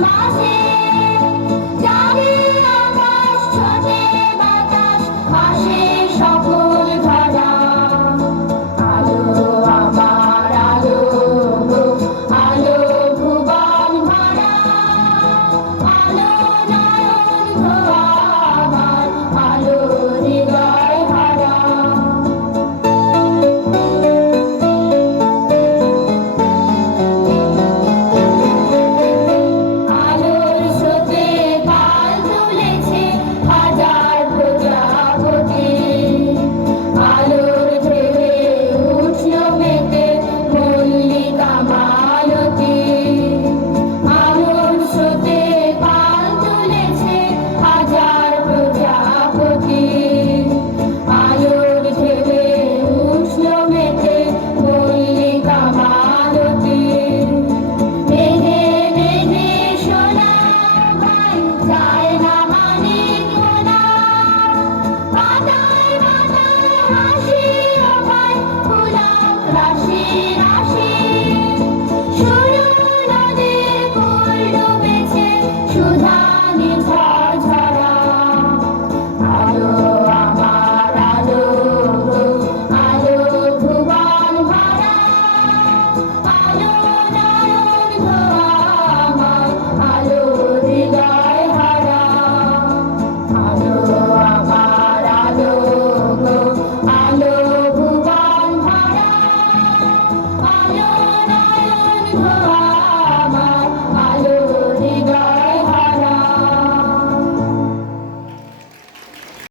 Moses. Sai Namani.